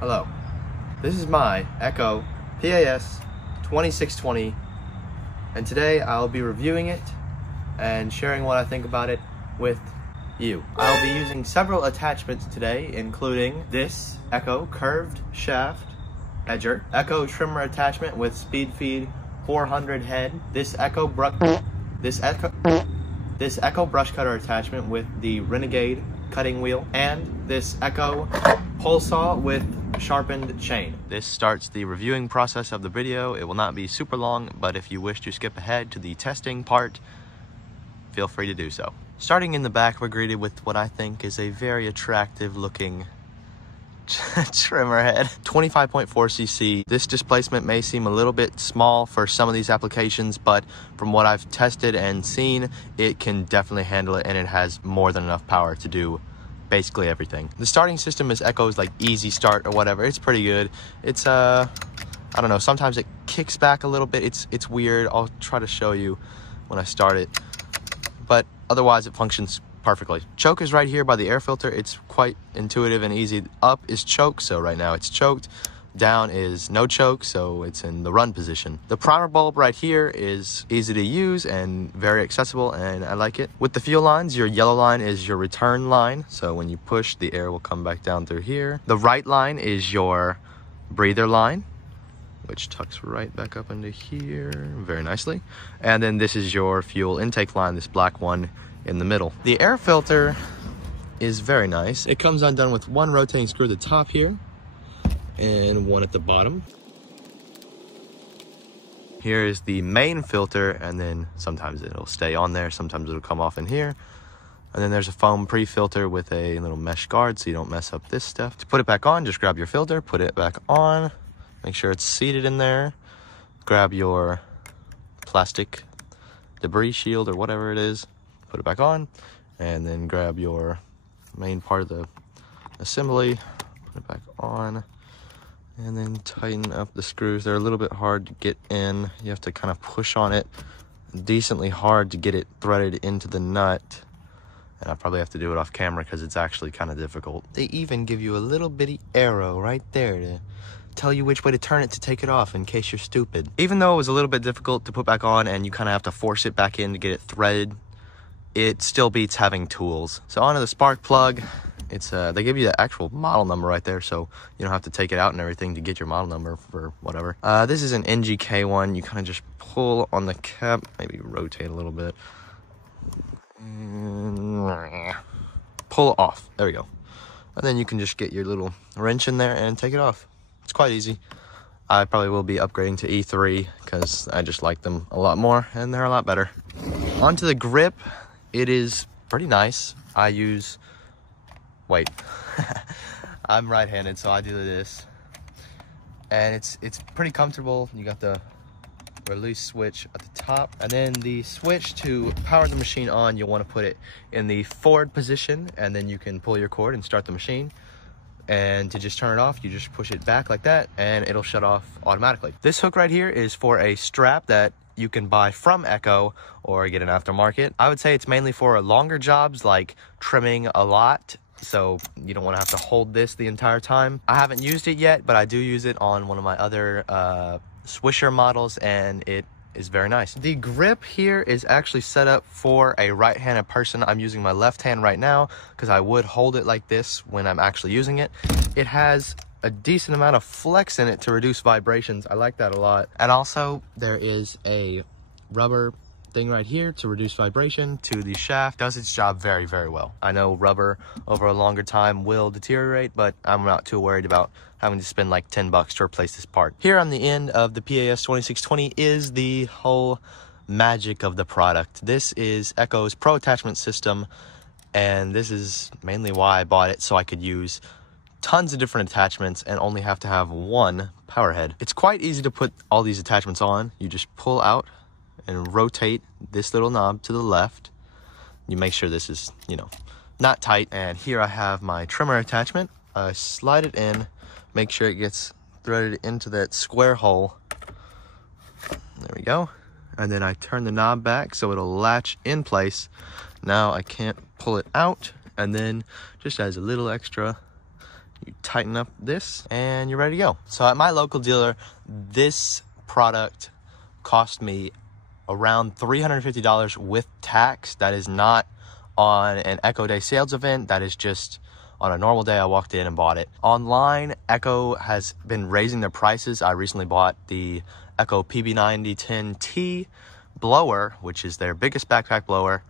Hello, this is my Echo PAS-2620, and today I'll be reviewing it and sharing what I think about it with you. I'll be using several attachments today, including this Echo curved shaft edger, Echo trimmer attachment with speed feed 400 head, this Echo brush cutter attachment with the Renegade cutting wheel, and this Echo pole saw with sharpened chain. This starts the reviewing process of the video. It will not be super long, but if you wish to skip ahead to the testing part, feel free to do so. Starting in the back, we're greeted with what I think is a very attractive looking trimmer head. 25.4 cc. This displacement may seem a little bit small for some of these applications, but from what I've tested and seen, it can definitely handle it, and it has more than enough power to do basically everything. The starting system is Echo's like easy start or whatever. It's pretty good. It's I don't know, sometimes it kicks back a little bit. It's weird. I'll try to show you when I start it, but otherwise it functions perfectly. Choke is right here by the air filter. It's quite intuitive and easy. Up is choke, so right now it's choked. Down is no choke, so it's in the run position. The primer bulb right here is easy to use and very accessible, and I like it. With the fuel lines, your yellow line is your return line, so when you push, the air will come back down through here. The right line is your breather line, which tucks right back up into here very nicely. And then this is your fuel intake line, this black one in the middle. The air filter is very nice. It comes undone with one rotating screw at the top here and one at the bottom. Here is the main filter, and then sometimes it'll stay on there, sometimes it'll come off in here. And then there's a foam pre-filter with a little mesh guard so you don't mess up this stuff. To put it back on, just grab your filter, put it back on, make sure it's seated in there, grab your plastic debris shield or whatever it is, put it back on, and then grab your main part of the assembly, put it back on, and then tighten up the screws. They're a little bit hard to get in. You have to kind of push on it decently hard to get it threaded into the nut. And I probably have to do it off camera because it's actually kind of difficult. They even give you a little bitty arrow right there to tell you which way to turn it to take it off in case you're stupid. Even though it was a little bit difficult to put back on and you kind of have to force it back in to get it threaded, it still beats having tools. So onto the spark plug. It's they give you the actual model number right there, so you don't have to take it out and everything to get your model number for whatever. This is an NGK one. You kind of just pull on the cap, maybe rotate a little bit, and pull off. There we go. And then you can just get your little wrench in there and take it off. It's quite easy. I probably will be upgrading to E3 because I just like them a lot more and they're a lot better. Onto the grip. It is pretty nice. I use, wait, I'm right-handed, so I do this. And it's pretty comfortable. You got the release switch at the top, and then the switch to power the machine on, you'll want to put it in the forward position, and then you can pull your cord and start the machine. And to just turn it off, you just push it back like that and it'll shut off automatically. This hook right here is for a strap that you can buy from Echo or get an aftermarket. I would say it's mainly for longer jobs like trimming a lot, so you don't want to have to hold this the entire time. I haven't used it yet, but I do use it on one of my other Swisher models, and it is very nice. The grip here is actually set up for a right-handed person. I'm using my left hand right now because I would hold it like this when I'm actually using it. It has a decent amount of flex in it to reduce vibrations. I like that a lot. And also there is a rubber thing right here to reduce vibration to the shaft. Does its job very, very well. I know rubber over a longer time will deteriorate, but I'm not too worried about having to spend like 10 bucks to replace this part. Here on the end of the PAS-2620 is the whole magic of the product. This is Echo's Pro Attachment System, and this is mainly why I bought it, so I could use tons of different attachments and only have to have one power head. It's quite easy to put all these attachments on. You just pull out and rotate this little knob to the left. You make sure this is, you know, not tight. And here I have my trimmer attachment. I slide it in, make sure it gets threaded into that square hole. There we go. and then I turn the knob back so it'll latch in place. Now I can't pull it out, and then just as a little extra, you tighten up this and you're ready to go. So at my local dealer, this product cost me around $350 with tax. That is not on an Echo Day sales event. That is just on a normal day. I walked in and bought it. Online, Echo has been raising their prices. I recently bought the Echo PB9010T blower, which is their biggest backpack blower,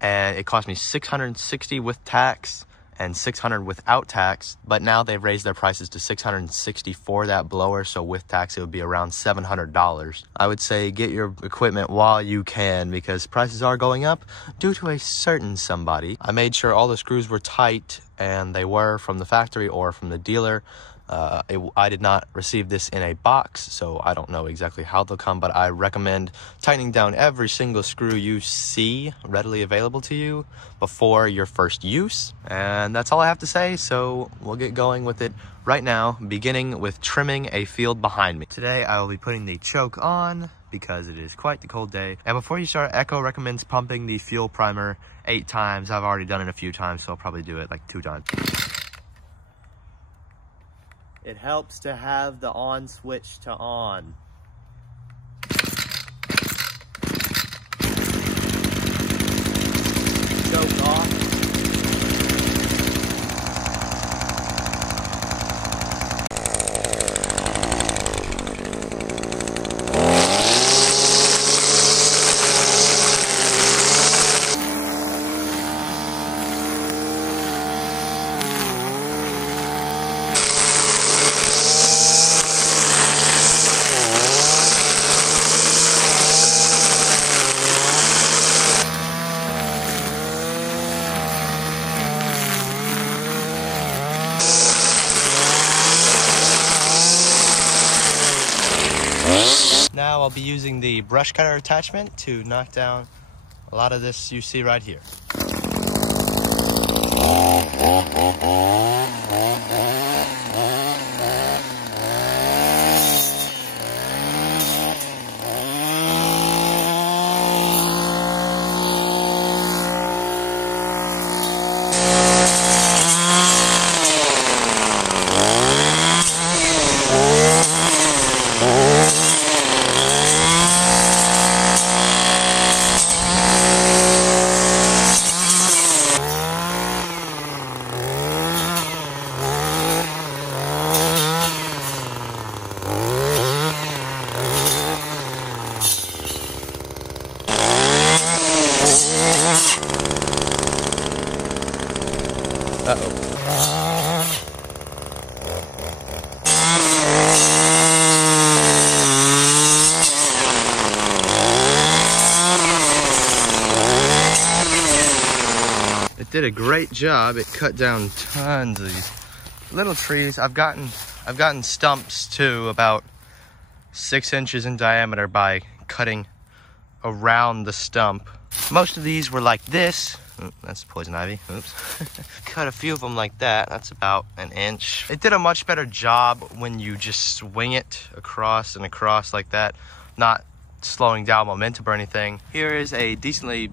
and it cost me $660 with tax and $600 without tax, but now they've raised their prices to $660 for that blower, so with tax it would be around $700. I would say get your equipment while you can, because prices are going up due to a certain somebody. I made sure all the screws were tight, and they were from the factory or from the dealer. I did not receive this in a box, so I don't know exactly how they'll come, but I recommend tightening down every single screw you see readily available to you before your first use. And that's all I have to say, so we'll get going with it right now, beginning with trimming a field behind me. Today I will be putting the choke on because it is quite the cold day. And before you start, Echo recommends pumping the fuel primer 8 times. I've already done it a few times, so I'll probably do it like 2 times. It helps to have the on switch to on. Choke off. Now I'll be using the brush cutter attachment to knock down a lot of this you see right here. It did a great job. It cut down tons of these little trees. I've gotten stumps to about 6 inches in diameter by cutting around the stump. Most of these were like this. That's poison ivy. Oops. Cut a few of them like that. That's about 1 inch. It did a much better job when you just swing it across and across like that, not slowing down momentum or anything. Here is a decently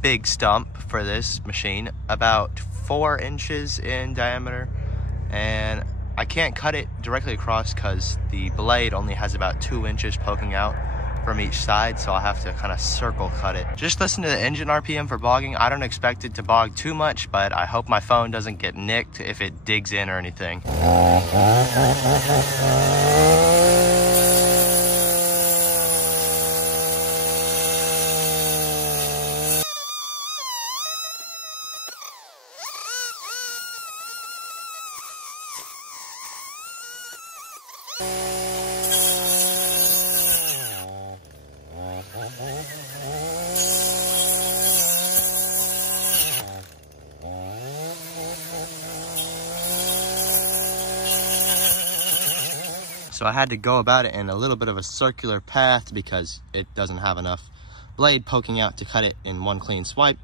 big stump for this machine, about 4 inches in diameter, and I can't cut it directly across because the blade only has about 2 inches poking out from each side, so I'll have to kind of circle cut it. Just listen to the engine RPM for bogging. I don't expect it to bog too much, but I hope my phone doesn't get nicked if it digs in or anything. So I had to go about it in a little bit of a circular path because it doesn't have enough blade poking out to cut it in one clean swipe.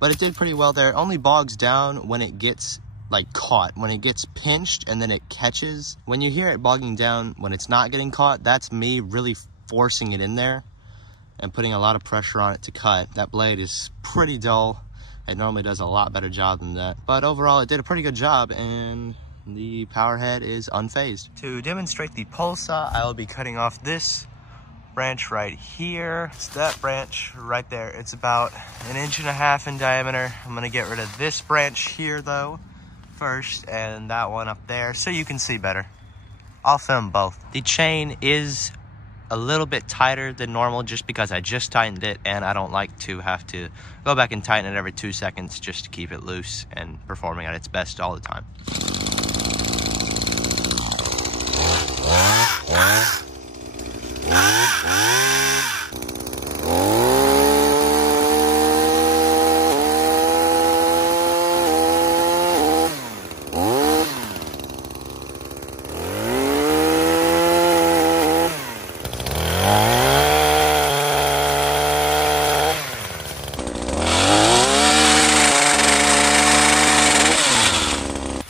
But it did pretty well there. It only bogs down when it gets like caught, when it gets pinched and then it catches. When you hear it bogging down when it's not getting caught, that's me really forcing it in there. and putting a lot of pressure on it to cut. That blade is pretty dull. It normally does a lot better job than that. But overall, it did a pretty good job, and the power head is unfazed. To demonstrate the pull saw, I will be cutting off this branch right here. It's that branch right there. It's about 1.5 inches in diameter. I'm gonna get rid of this branch here though first, and that one up there, so you can see better. I'll film both. The chain is a little bit tighter than normal just because I just tightened it, and I don't like to have to go back and tighten it every 2 seconds just to keep it loose and performing at its best all the time.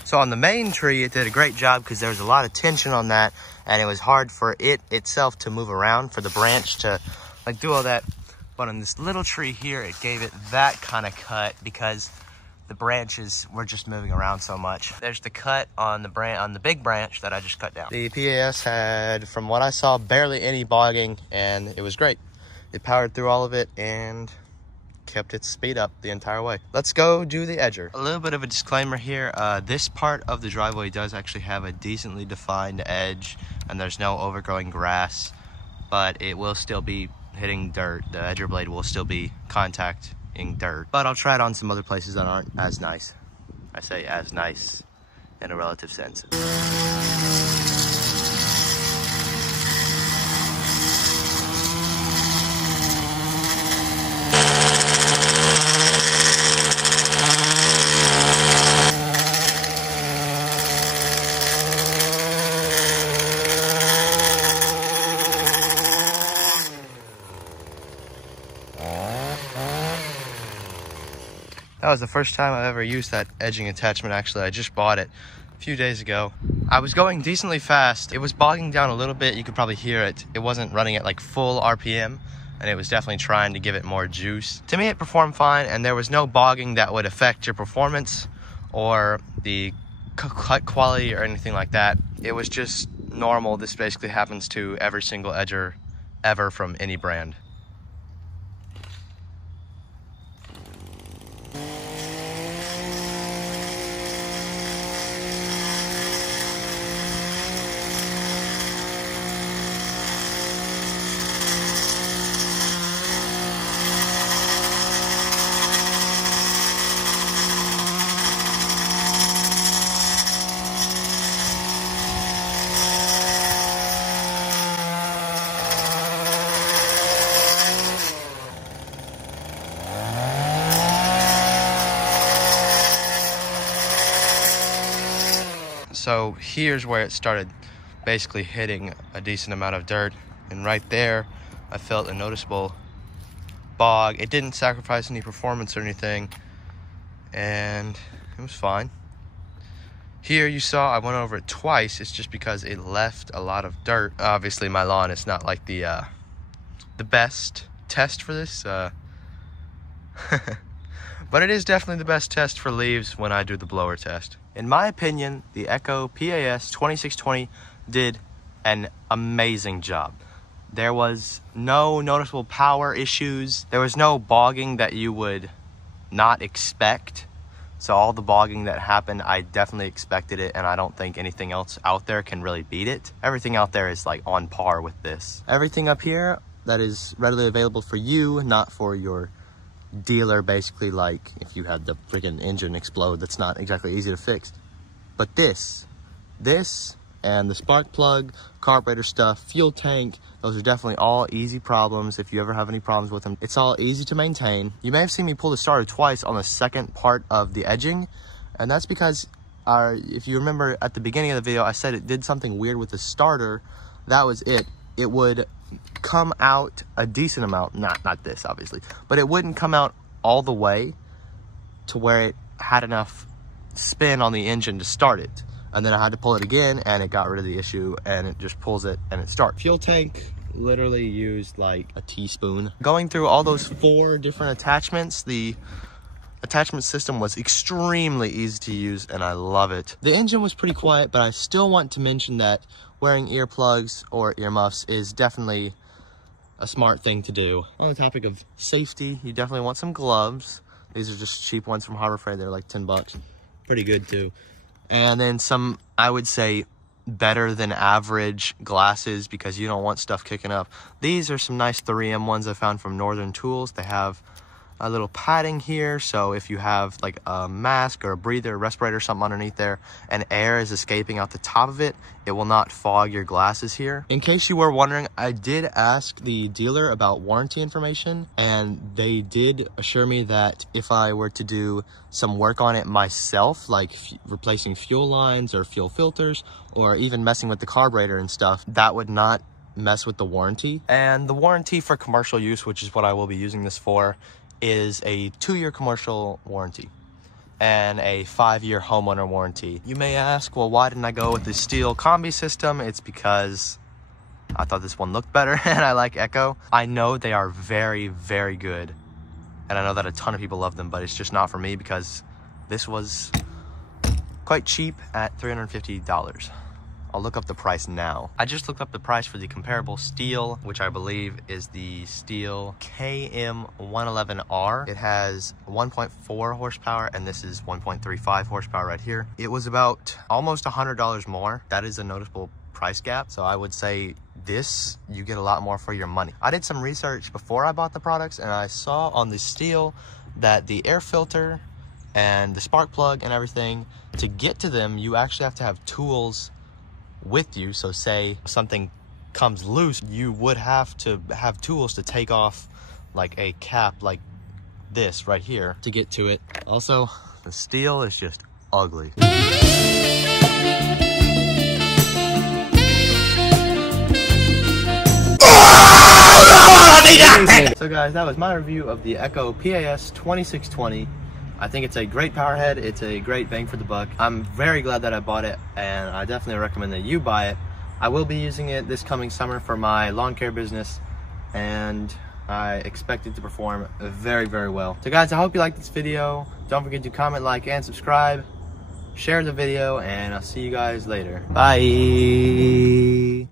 So on the main tree, it did a great job because there was a lot of tension on that, and it was hard for it itself to move around, for the branch to like do all that. But on this little tree here, it gave it that kind of cut because the branches were just moving around so much. There's the cut on the big branch that I just cut down. The PAS had, from what I saw, barely any bogging, and it was great. It powered through all of it and kept its speed up the entire way. Let's go do the edger. A little bit of a disclaimer here. This part of the driveway does actually have a decently defined edge, and there's no overgrowing grass, but it will still be hitting dirt. The edger blade will still be contacting dirt, but I'll try it on some other places that aren't as nice. I say as nice in a relative sense. That was the first time I've ever used that edging attachment. Actually, I just bought it a few days ago. I was going decently fast. It was bogging down a little bit. You could probably hear it. It wasn't running at like full RPM, and it was definitely trying to give it more juice. To me, it performed fine, and there was no bogging that would affect your performance or the cut quality or anything like that. It was just normal. This basically happens to every single edger ever from any brand. So here's where it started basically hitting a decent amount of dirt, and right there I felt a noticeable bog. It didn't sacrifice any performance or anything, and it was fine. Here you saw I went over it twice. It's just because it left a lot of dirt. Obviously my lawn is not like the best test for this, but it is definitely the best test for leaves when I do the blower test. In my opinion, the Echo PAS-2620 did an amazing job. There was no noticeable power issues. There was no bogging that you would not expect. So all the bogging that happened, I definitely expected it, and I don't think anything else out there can really beat it. Everything out there is like on par with this. Everything up here that is readily available for you, not for your dealer, basically, like if you had the freaking engine explode, that's not exactly easy to fix. But this and the spark plug, carburetor stuff, fuel tank, those are definitely all easy problems. If you ever have any problems with them, it's all easy to maintain. You may have seen me pull the starter twice on the second part of the edging, and that's because if you remember at the beginning of the video, I said it did something weird with the starter. That was it. It would come out a decent amount, not this obviously, but it wouldn't come out all the way to where it had enough spin on the engine to start it. And then I had to pull it again, and it got rid of the issue, and it just pulls it and it starts. Fuel tank, literally used like a teaspoon. Going through all those 4 different attachments, the attachment system was extremely easy to use and I love it. The engine was pretty quiet, but I still want to mention that wearing earplugs or earmuffs is definitely a smart thing to do. On the topic of safety, you definitely want some gloves. These are just cheap ones from Harbor Freight. They're like 10 bucks. Pretty good too. And then some, I would say, better than average glasses because you don't want stuff kicking up. These are some nice 3M ones I found from Northern Tools. They have a little padding here, so if you have like a mask or a breather, a respirator, something underneath there, and air is escaping out the top of it, it will not fog your glasses here. In case you were wondering, I did ask the dealer about warranty information, and they did assure me that if I were to do some work on it myself, like replacing fuel lines or fuel filters, or even messing with the carburetor and stuff, that would not mess with the warranty. And the warranty for commercial use, which is what I will be using this for, is a 2-year commercial warranty and a 5-year homeowner warranty. You may ask, well, why didn't I go with the steel combi system? It's because I thought this one looked better and I like Echo. I know they are very, very good. And I know that a ton of people love them, but it's just not for me because this was quite cheap at $350. I'll look up the price now. I just looked up the price for the comparable steel, which I believe is the steel KM111R. It has 1.4 horsepower, and this is 1.35 horsepower right here. It was about almost $100 more. That is a noticeable price gap. So I would say this, you get a lot more for your money. I did some research before I bought the products, and I saw on the steel that the air filter and the spark plug and everything, to get to them, you actually have to have tools with you. So say something comes loose, you would have to have tools to take off like a cap like this right here to get to it. Also, the steel is just ugly. So guys, that was my review of the Echo PAS-2620. I think it's a great power head. It's a great bang for the buck. I'm very glad that I bought it, and I definitely recommend that you buy it. I will be using it this coming summer for my lawn care business, and I expect it to perform very, very well. So guys, I hope you liked this video. Don't forget to comment, like, and subscribe. Share the video, and I'll see you guys later. Bye.